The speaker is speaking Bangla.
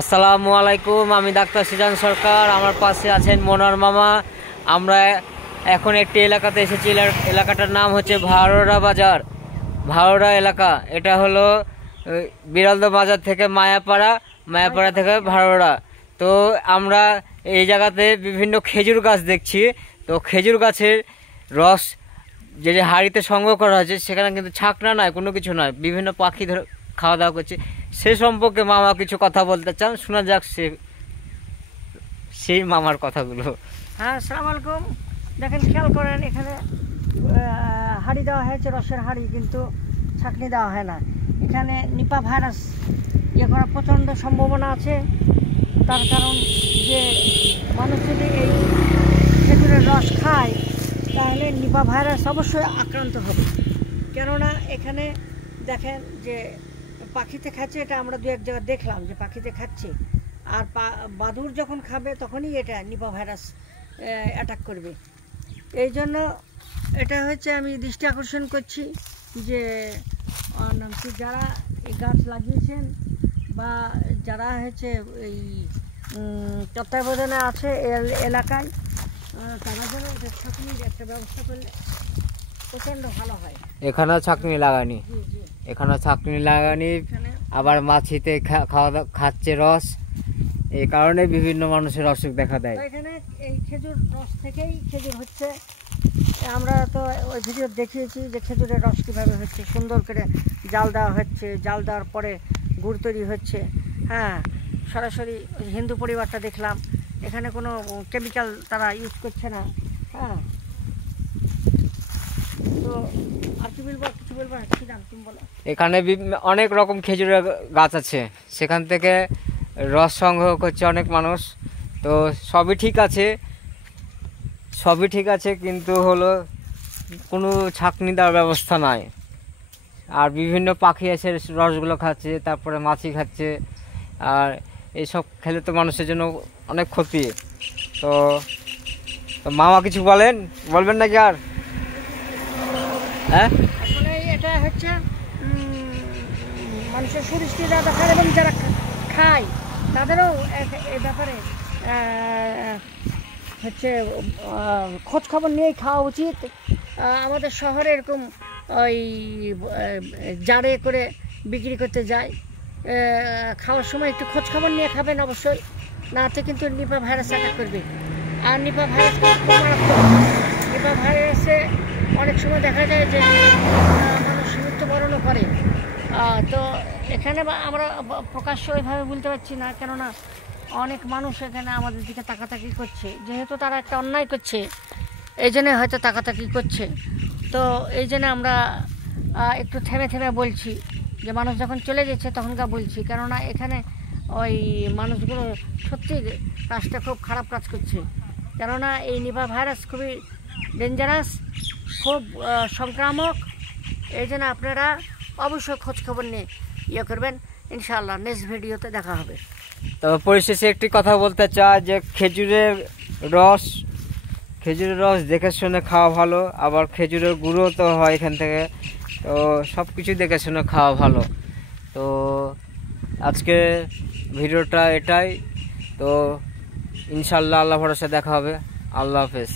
আসসালামু আলাইকুম, আমি ডাক্তার সিজান সরকার। আমার পাশে আছেন মনোয়ার মামা। আমরা এখন একটি এলাকাতে এসেছি। এলাকাটার নাম হচ্ছে ভারোড়া বাজার, ভারোড়া এলাকা। এটা হলো বিড়ালদা বাজার থেকে মায়াপাড়া থেকে ভারোড়া। তো আমরা এই জায়গাতে বিভিন্ন খেজুর গাছ দেখছি। তো খেজুর গাছের রস যে হাঁড়িতে সংগ্রহ করা হয়েছে, সেখানে কিন্তু ছাকনা নয়, কোনো কিছু নয়, বিভিন্ন পাখি ধরে খাওয়া দাওয়া করছে। সে সম্পর্কে মামা কিছু কথা বলতে চান, শোনা যাক সেই মামার কথাগুলো। হ্যাঁ, আসসালামু আলাইকুম। দেখেন, খেয়াল করেন, এখানে হাঁড়ি দেওয়া হয়েছে, রসের হাঁড়ি, কিন্তু ছাঁকনি দেওয়া হয় না। এখানে নিপা ভাইরাস করার প্রচণ্ড সম্ভাবনা আছে। তার কারণ যে মানুষ যদি এই খেজুরের রস খায়, তাহলে নিপা ভাইরাস অবশ্যই আক্রান্ত হবে। কেননা এখানে দেখেন যে পাখিতে খাচ্ছে, এটা আমরা দু এক জায়গায় দেখলাম যে পাখিতে খাচ্ছে। আর বাদুড় যখন খাবে তখনই এটা নিপা ভাইরাস অ্যাটাক করবে। এই জন্য এটা হচ্ছে আমি দৃষ্টি আকর্ষণ করছি যে যারা এই গাছ লাগিয়েছেন বা যারা হচ্ছে এই তত্ত্বাবধানে আছে এলাকায়, তারা যেন এটা ছাঁকনির একটা ব্যবস্থা করলে প্রচণ্ড ভালো হয়। এখানে ছাঁকনি লাগানি, এখানে ছাঁকনি লাগানি, আবার মাছিতে খাচ্ছে রস। এই কারণে বিভিন্ন মানুষের অসুখ দেখা দেয়। এখানে এই খেজুর রস থেকেই খেজুর হচ্ছে। আমরা তো ওই ভিডিও দেখিয়েছি যে খেজুরের রস কীভাবে হচ্ছে, সুন্দর করে জাল দেওয়া হচ্ছে, জাল দেওয়ার পরে গুড় তৈরি হচ্ছে। হ্যাঁ, সরাসরি হিন্দু পরিবারটা দেখলাম, এখানে কোনো কেমিক্যাল তারা ইউজ করছে না। হ্যাঁ, তো আর কি বলবো, কিছু বলবো না, কি জান তুমি বলো। এখানে অনেক রকম খেজুরের গাছ আছে, সেখান থেকে রস সংগ্রহ করছে অনেক মানুষ। তো সবই ঠিক আছে, কিন্তু হলো কোনো ছাঁকনি দেওয়ার ব্যবস্থা নাই। আর বিভিন্ন পাখি এসে রসগুলো খাচ্ছে, তারপরে মাছি খাচ্ছে। আর এইসব খেলে তো মানুষের জন্য অনেক ক্ষতি। তো মামা কিছু বলবেন নাকি আর? হ্যাঁ, এটা হচ্ছে মানুষের সুদৃষ্টি যারা দেখায় এবং যারা খায় তাদেরও এ ব্যাপারে হচ্ছে খোঁজ খবর নিয়েই খাওয়া উচিত। আমাদের শহরে এরকম ওই জারে করে বিক্রি করতে যায়, খাওয়ার সময় একটু খোঁজ খবর নিয়ে খাবেন অবশ্যই, নাতে কিন্তু নিপা ভাইরাস অ্যাটাক করবে। আর নিপা ভাইরাস নিপা ভাইরাসে অনেক সময় দেখা যায় যে মানুষ মৃত্যুবরণও করে। তো এখানে আমরা প্রকাশ্য ওইভাবে বলতে পারছি না, কেননা অনেক মানুষ এখানে আমাদের দিকে তাকাতাকি করছে, যেহেতু তারা একটা অন্যায় করছে, এই জন্যে হয়তো তাকাতাকি করছে। তো এই জন্য আমরা একটু থেমে থেমে বলছি যে মানুষ যখন চলে যাচ্ছে তখনকার বলছি, কেননা এখানে ওই মানুষগুলো সত্যি কাজটা খুব খারাপ কাজ করছে। কেননা এই নিপা ভাইরাস খুবই ডেঞ্জারাস, খুব সংক্রামক। এই জন্য আপনারা অবশ্যই খোঁজখবর নিয়ে করবেন। ইনশাআল্লাহ নেক্সট ভিডিওতে দেখা হবে। তো পরিশেষে একটি কথা বলতে চাই যে খেজুরের রস দেখে শুনে খাওয়া ভালো, আবার খেজুরের গুঁড়ো তো হয় এখান থেকে। তো সব কিছু দেখে শুনে খাওয়া ভালো। তো আজকে ভিডিওটা এটাই। তো ইনশাআল্লাহ আল্লাহ ভরসা দেখা হবে। আল্লাহ হাফেজ।